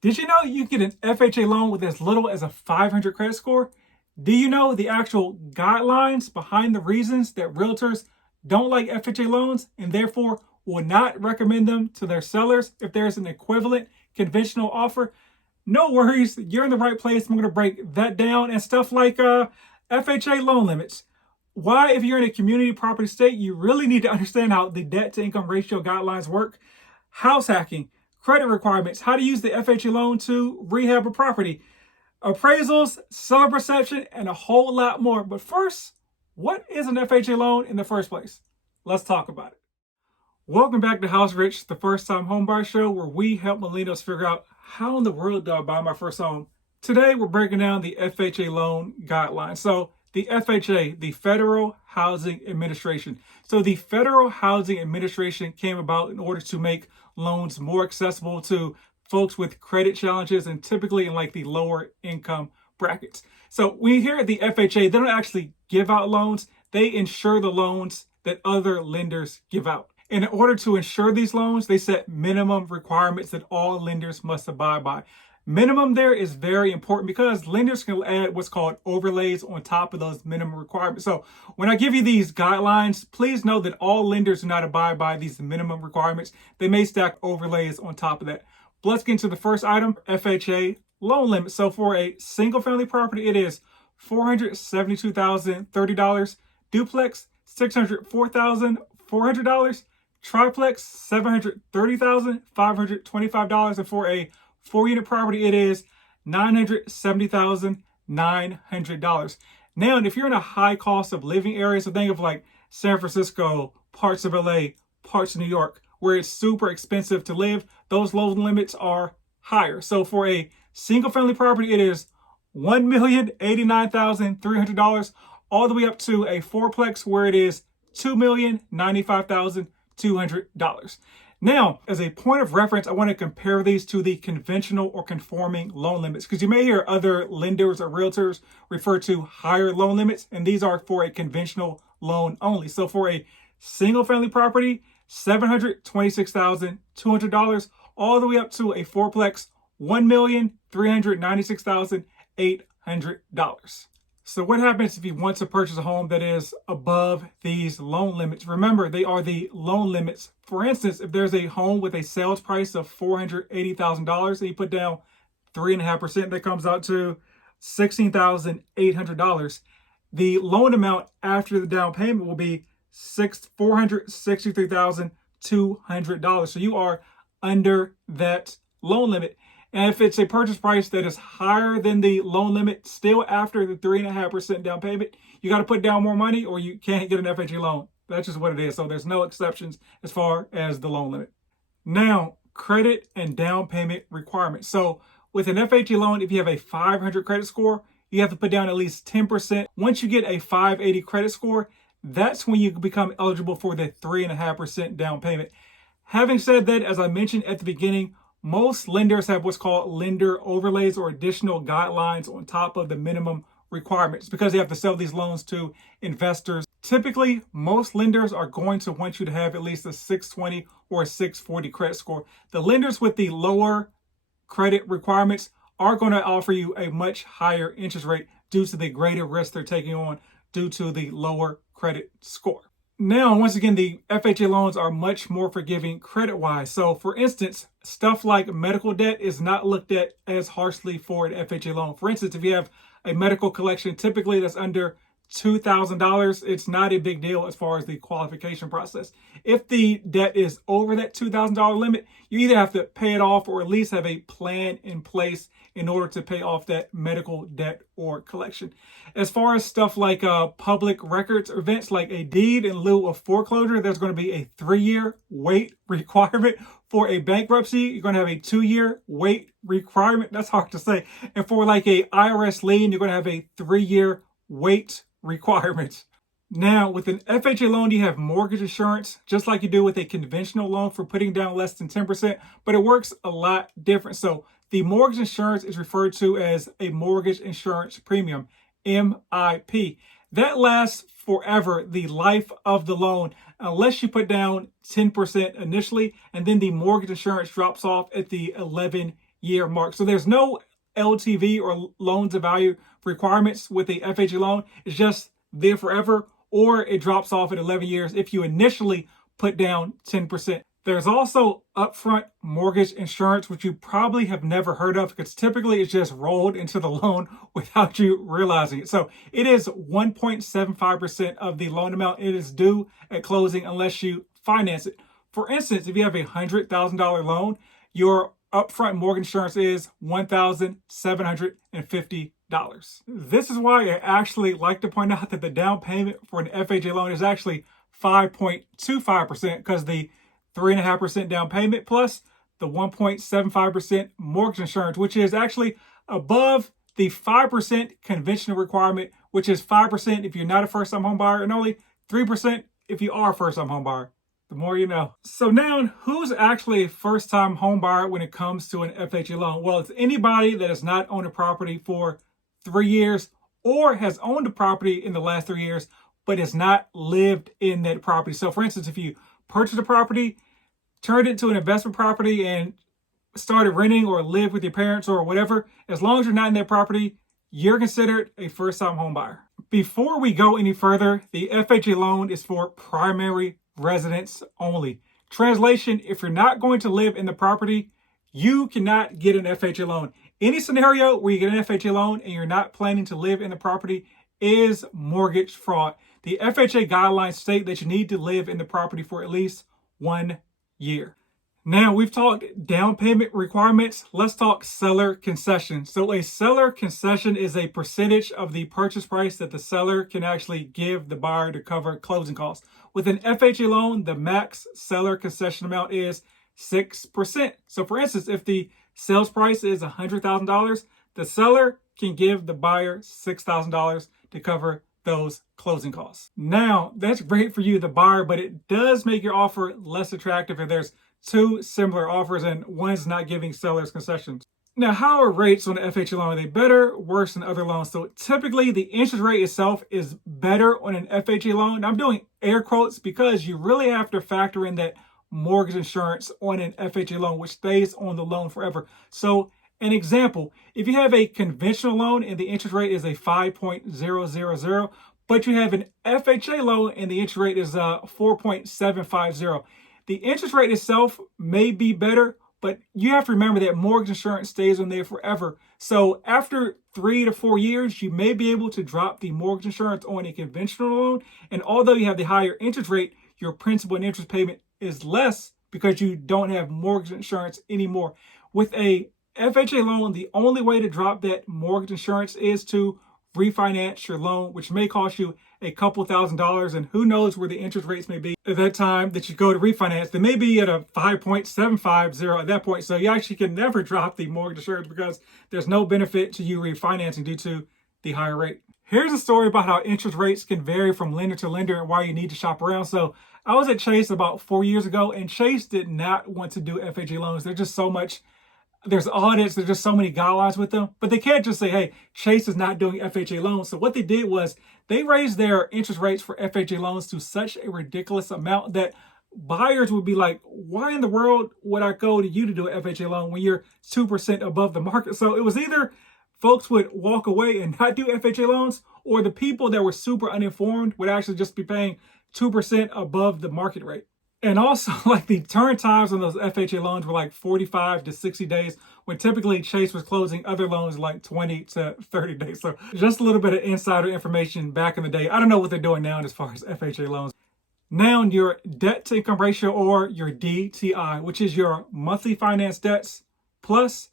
Did you know you can get an FHA loan with as little as a 500 credit score? Do you know the actual guidelines behind the reasons that realtors don't like FHA loans and therefore will not recommend them to their sellers if there's an equivalent conventional offer? No worries, you're in the right place. I'm going to break that down and stuff like FHA loan limits. Why, if you're in a community property state, you really need to understand how the debt to income ratio guidelines work, house hacking, credit requirements, how to use the FHA loan to rehab a property, appraisals, seller perception, and a whole lot more. But first, what is an FHA loan in the first place? Let's talk about it. Welcome back to House Rich, the first time homebuyer show where we help millennials figure out how in the world do I buy my first home. Today, we're breaking down the FHA loan guidelines. So the FHA, the Federal Housing Administration. So the Federal Housing Administration came about in order to make loans more accessible to folks with credit challenges and typically in like the lower income brackets. So when you hear the FHA, they don't actually give out loans. They insure the loans that other lenders give out. And in order to insure these loans, they set minimum requirements that all lenders must abide by. Minimum there is very important because lenders can add what's called overlays on top of those minimum requirements. So when I give you these guidelines, please know that all lenders do not abide by these minimum requirements. They may stack overlays on top of that. But let's get into the first item, FHA loan limit. So for a single family property, it is $472,030, duplex $604,400, triplex $730,525, and for a 4-unit property, it is $970,900. Now, if you're in a high cost of living area, so think of like San Francisco, parts of LA, parts of New York, where it's super expensive to live, those loan limits are higher. So for a single family property, it is $1,089,300, all the way up to a fourplex where it is $2,095,200. Now, as a point of reference, I want to compare these to the conventional or conforming loan limits because you may hear other lenders or realtors refer to higher loan limits, and these are for a conventional loan only. So for a single family property, $726,200, all the way up to a fourplex, $1,396,800. So what happens if you want to purchase a home that is above these loan limits? Remember, they are the loan limits. For instance, if there's a home with a sales price of $480,000 and you put down 3.5%, that comes out to $16,800. The loan amount after the down payment will be $463,200. So you are under that loan limit. And if it's a purchase price that is higher than the loan limit, still after the 3.5% down payment, you got to put down more money or you can't get an FHA loan. That's just what it is. So there's no exceptions as far as the loan limit. Now, credit and down payment requirements. So with an FHA loan, if you have a 500 credit score, you have to put down at least 10%. Once you get a 580 credit score, that's when you become eligible for the 3.5% down payment. Having said that, as I mentioned at the beginning, most lenders have what's called lender overlays or additional guidelines on top of the minimum requirements because they have to sell these loans to investors. Typically, most lenders are going to want you to have at least a 620 or a 640 credit score. The lenders with the lower credit requirements are going to offer you a much higher interest rate due to the greater risk they're taking on due to the lower credit score. Now, once again, the FHA loans are much more forgiving credit-wise. So, for instance, stuff like medical debt is not looked at as harshly for an FHA loan. For instance, if you have a medical collection, typically that's under $2,000, it's not a big deal as far as the qualification process. If the debt is over that $2,000 limit, you either have to pay it off or at least have a plan in place in order to pay off that medical debt or collection. As far as stuff like public records events like a deed in lieu of foreclosure, there's going to be a 3-year wait requirement. For a bankruptcy, you're going to have a 2-year wait requirement. That's hard to say. And for like a IRS lien, you're going to have a 3-year wait requirement. Now, with an FHA loan, you have mortgage insurance, just like you do with a conventional loan for putting down less than 10%, but it works a lot different. So the mortgage insurance is referred to as a mortgage insurance premium, MIP. That lasts forever, the life of the loan, unless you put down 10% initially, and then the mortgage insurance drops off at the 11 year mark. So there's no LTV or loan to value requirements with the FHA loan. It's just there forever, or it drops off at 11 years if you initially put down 10%. There's also upfront mortgage insurance, which you probably have never heard of because typically it's just rolled into the loan without you realizing it. So it is 1.75% of the loan amount. It is due at closing unless you finance it. For instance, if you have a $100,000 loan, your upfront mortgage insurance is $1,750. This is why I actually like to point out that the down payment for an FHA loan is actually 5.25% because the 3.5% down payment plus the 1.75% mortgage insurance, which is actually above the 5% conventional requirement, which is 5% if you're not a first-time home buyer and only 3% if you are a first-time home buyer. The more you know. So now, who's actually a first-time home buyer when it comes to an FHA loan? Well, it's anybody that has not owned a property for 3 years or has owned a property in the last 3 years, but has not lived in that property. So for instance, if you purchased a property, turned it into an investment property and started renting or lived with your parents or whatever, as long as you're not in that property, you're considered a first-time home buyer. Before we go any further, the FHA loan is for primary residence only. Translation, if you're not going to live in the property, you cannot get an FHA loan. Any scenario where you get an FHA loan and you're not planning to live in the property is mortgage fraud. The FHA guidelines state that you need to live in the property for at least 1 year. Now we've talked down payment requirements. Let's talk seller concession. So a seller concession is a percentage of the purchase price that the seller can actually give the buyer to cover closing costs. With an FHA loan, the max seller concession amount is 6%. So for instance, if the sales price is $100,000, the seller can give the buyer $6,000 to cover those closing costs. Now, that's great for you, the buyer, but it does make your offer less attractive if there's two similar offers and one's not giving sellers concessions. Now, how are rates on the FHA loan? Are they better, worse than other loans? So typically the interest rate itself is better on an FHA loan. I'm doing air quotes because you really have to factor in that mortgage insurance on an FHA loan, which stays on the loan forever. So an example, if you have a conventional loan and the interest rate is a 5.000, but you have an FHA loan and the interest rate is 4.750, the interest rate itself may be better, but you have to remember that mortgage insurance stays on there forever. So after 3 to 4 years, you may be able to drop the mortgage insurance on a conventional loan. And although you have the higher interest rate, your principal and interest payment is less because you don't have mortgage insurance anymore. With a FHA loan, the only way to drop that mortgage insurance is to refinance your loan, which may cost you a couple $1,000s, and who knows where the interest rates may be at that time that you go to refinance. They may be at a 5.750 at that point, so you actually can never drop the mortgage insurance because there's no benefit to you refinancing due to the higher rate. Here's a story about how interest rates can vary from lender to lender and why you need to shop around. So I was at Chase about 4 years ago, and Chase did not want to do FHA loans. There's just so much. There's audits, there's just so many guidelines with them, but they can't just say, hey, Chase is not doing FHA loans. So what they did was they raised their interest rates for FHA loans to such a ridiculous amount that buyers would be like, why in the world would I go to you to do an FHA loan when you're 2% above the market? So it was either folks would walk away and not do FHA loans, or the people that were super uninformed would actually just be paying 2% above the market rate. And also, like, the turn times on those FHA loans were like 45 to 60 days, when typically Chase was closing other loans like 20 to 30 days. So just a little bit of insider information back in the day. I don't know what they're doing now as far as FHA loans. Now, your debt to income ratio, or your DTI, which is your monthly finance debts plus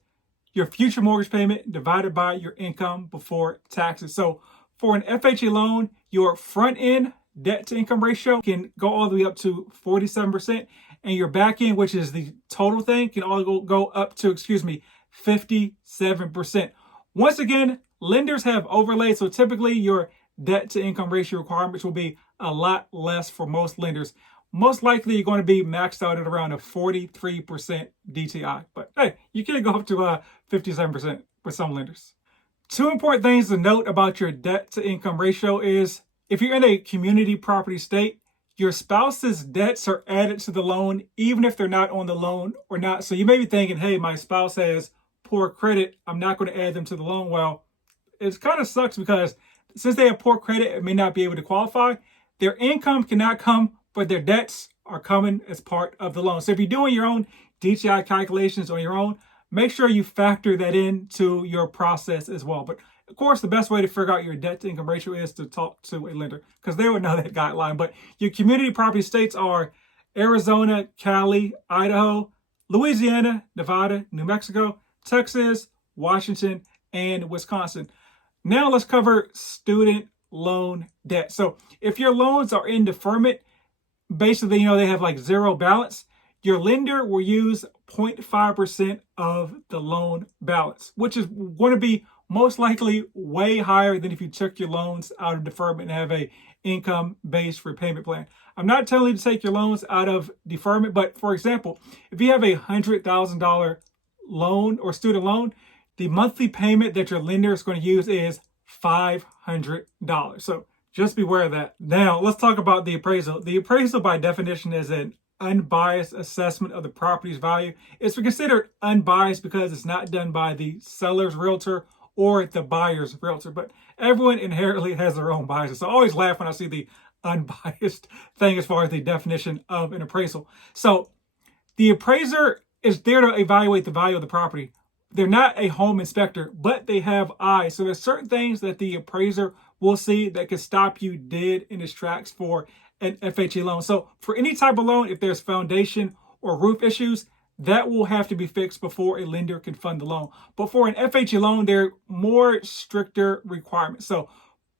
your future mortgage payment divided by your income before taxes. So for an FHA loan, your front end debt to income ratio can go all the way up to 47%, and your back end, which is the total thing, can all go up to, 57%. Once again, lenders have overlaid, so typically your debt to income ratio requirements will be a lot less for most lenders. Most likely you're going to be maxed out at around a 43% DTI, but hey, you can go up to 57% with some lenders. Two important things to note about your debt to income ratio is, if you're in a community property state, your spouse's debts are added to the loan, even if they're not on the loan or not. So you may be thinking, hey, my spouse has poor credit, I'm not going to add them to the loan. Well, it kind of sucks because since they have poor credit and may not be able to qualify, their income cannot come, but their debts are coming as part of the loan. So if you're doing your own DTI calculations on your own, make sure you factor that into your process as well. But of course, the best way to figure out your debt to income ratio is to talk to a lender because they would know that guideline. But your community property states are Arizona, Cali, Idaho, Louisiana, Nevada, New Mexico, Texas, Washington, and Wisconsin. Now let's cover student loan debt. So if your loans are in deferment, basically, they have like zero balance, your lender will use 0.5% of the loan balance, which is going to be most likely way higher than if you took your loans out of deferment and have a income-based repayment plan. I'm not telling you to take your loans out of deferment, but for example, if you have a $100,000 loan or student loan, the monthly payment that your lender is going to use is $500. So just beware of that. Now, let's talk about the appraisal. The appraisal, by definition, is an unbiased assessment of the property's value. It's considered unbiased because it's not done by the seller's realtor or the buyer's realtor, but everyone inherently has their own biases. So I always laugh when I see the unbiased thing as far as the definition of an appraisal. So the appraiser is there to evaluate the value of the property. They're not a home inspector, but they have eyes. So there's certain things that the appraiser will see that could stop you dead in its tracks for an FHA loan. So for any type of loan, if there's foundation or roof issues, that will have to be fixed before a lender can fund the loan. But for an FHA loan, there are more stricter requirements. So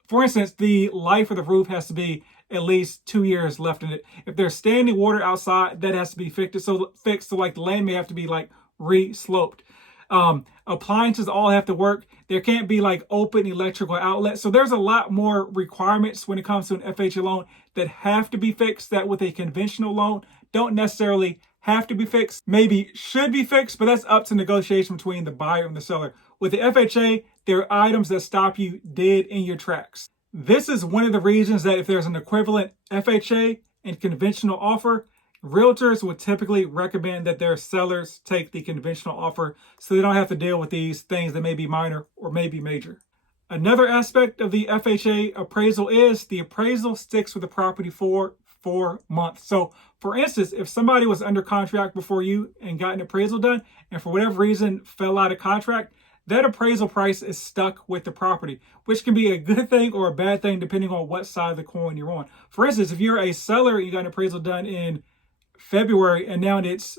for instance, the life of the roof has to be at least 2 years left in it. If there's standing water outside, that has to be fixed. So like the land may have to be like re-sloped. Appliances all have to work. There can't be like open electrical outlets. So there's a lot more requirements when it comes to an FHA loan that have to be fixed that with a conventional loan don't necessarily have to be fixed. Maybe should be fixed, but that's up to negotiation between the buyer and the seller. With the FHA, there are items that stop you dead in your tracks. This is one of the reasons that if there's an equivalent FHA and conventional offer, realtors would typically recommend that their sellers take the conventional offer so they don't have to deal with these things that may be minor or may be major. Another aspect of the FHA appraisal is the appraisal sticks with the property for 4 months. So for instance, if somebody was under contract before you and got an appraisal done and for whatever reason fell out of contract, that appraisal price is stuck with the property, which can be a good thing or a bad thing depending on what side of the coin you're on. For instance, if you're a seller, you got an appraisal done in February and now it's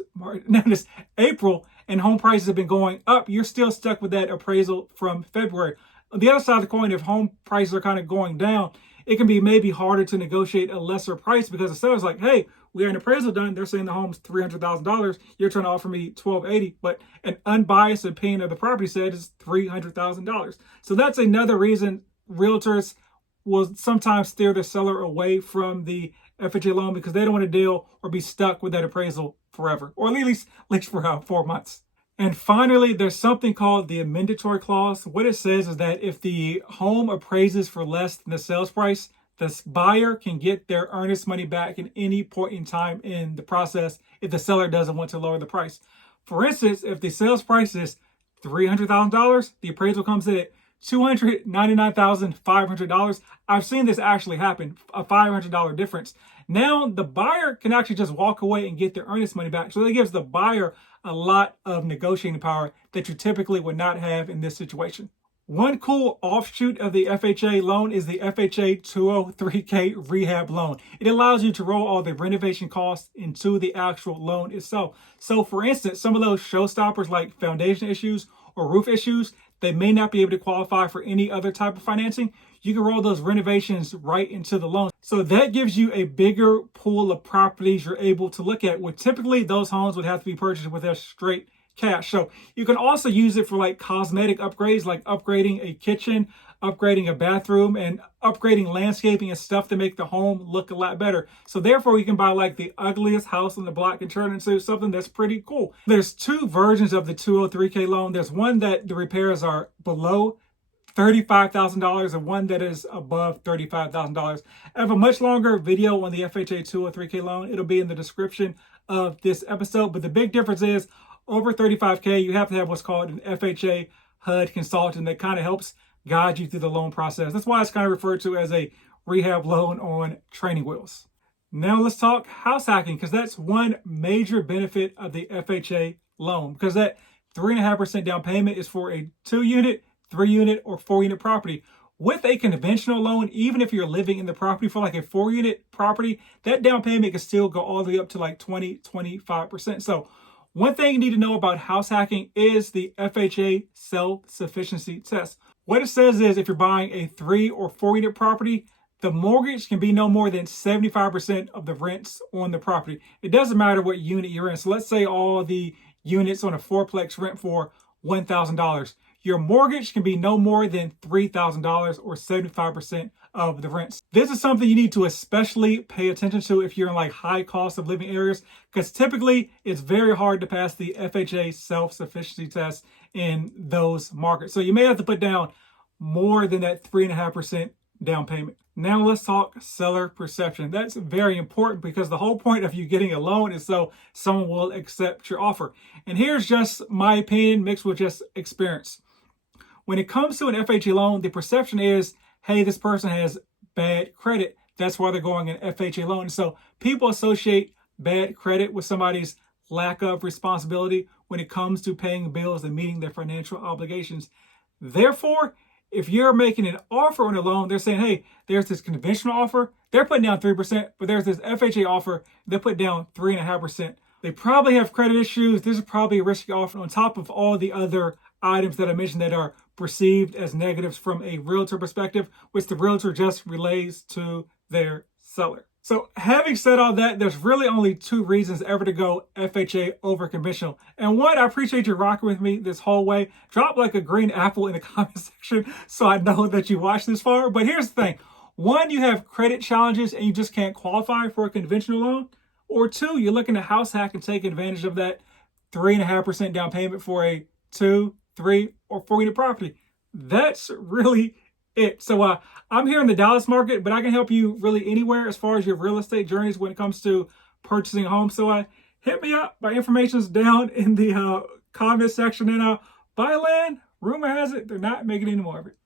April and home prices have been going up, you're still stuck with that appraisal from February. On the other side of the coin, if home prices are kind of going down, it can be maybe harder to negotiate a lesser price because the seller's like, hey, we got an appraisal done. They're saying the home's $300,000. You're trying to offer me $1,280, but an unbiased opinion of the property said it's $300,000. So that's another reason realtors will sometimes steer the seller away from the FHA loan because they don't want to deal or be stuck with that appraisal forever, or at least for 4 months. And finally, there's something called the Amendatory clause. What it says is that if the home appraises for less than the sales price, the buyer can get their earnest money back at any point in time in the process if the seller doesn't want to lower the price. For instance, if the sales price is $300,000, the appraisal comes in at $299,500. I've seen this actually happen, a $500 difference. Now the buyer can actually just walk away and get their earnest money back. So that gives the buyer a lot of negotiating power that you typically would not have in this situation. One cool offshoot of the FHA loan is the FHA 203K rehab loan. It allows you to roll all the renovation costs into the actual loan itself. So for instance, some of those showstoppers like foundation issues or roof issues, they may not be able to qualify for any other type of financing. You can roll those renovations right into the loan. So that gives you a bigger pool of properties you're able to look at, where typically those homes would have to be purchased with a straight cash. So you can also use it for like cosmetic upgrades, like upgrading a kitchen, upgrading a bathroom, and upgrading landscaping and stuff to make the home look a lot better. So therefore you can buy like the ugliest house on the block and turn it into something that's pretty cool. There's two versions of the 203K loan. There's one that the repairs are below $35,000 and one that is above $35,000. I have a much longer video on the FHA 203K loan. It'll be in the description of this episode. But the big difference is over 35K, you have to have what's called an FHA HUD consultant that kind of helps guide you through the loan process. That's why it's kind of referred to as a rehab loan on training wheels. Now let's talk house hacking, because that's one major benefit of the FHA loan, because that 3.5% down payment is for a 2-unit, 3-unit, or 4-unit property. With a conventional loan, even if you're living in the property for like a 4-unit property, that down payment can still go all the way up to like 20-25%. So one thing you need to know about house hacking is the FHA self-sufficiency test. What it says is if you're buying a 3 or 4-unit property, the mortgage can be no more than 75% of the rents on the property. It doesn't matter what unit you're in. So let's say all the units on a fourplex rent for $1,000. Your mortgage can be no more than $3,000 or 75% of the rents. This is something you need to especially pay attention to if you're in like high cost of living areas, because typically it's very hard to pass the FHA self-sufficiency test in those markets. So you may have to put down more than that 3.5% down payment. Now let's talk seller perception. That's very important because the whole point of you getting a loan is so someone will accept your offer. And here's just my opinion mixed with just experience. When it comes to an FHA loan, the perception is, hey, this person has bad credit. That's why they're going an FHA loan. So people associate bad credit with somebody's lack of responsibility when it comes to paying bills and meeting their financial obligations. Therefore, if you're making an offer on a loan, they're saying, hey, there's this conventional offer, they're putting down 3%, but there's this FHA offer, they put down 3.5%. They probably have credit issues. This is probably a risky offer on top of all the other items that I mentioned that are perceived as negatives from a realtor perspective, which the realtor just relays to their seller. So having said all that, there's really only 2 reasons ever to go FHA over conventional. And one, I appreciate you rocking with me this whole way. Drop like a green apple in the comment section so I know that you watched this far. But here's the thing. 1, you have credit challenges and you just can't qualify for a conventional loan. Or 2, you're looking to house hack and take advantage of that 3.5% down payment for a 2, 3, or 4-unit property. That's really it. So I'm here in the Dallas market, but I can help you really anywhere as far as your real estate journeys when it comes to purchasing a home. So hit me up. My information's down in the comment section. And buy land. Rumor has it they're not making any more of it.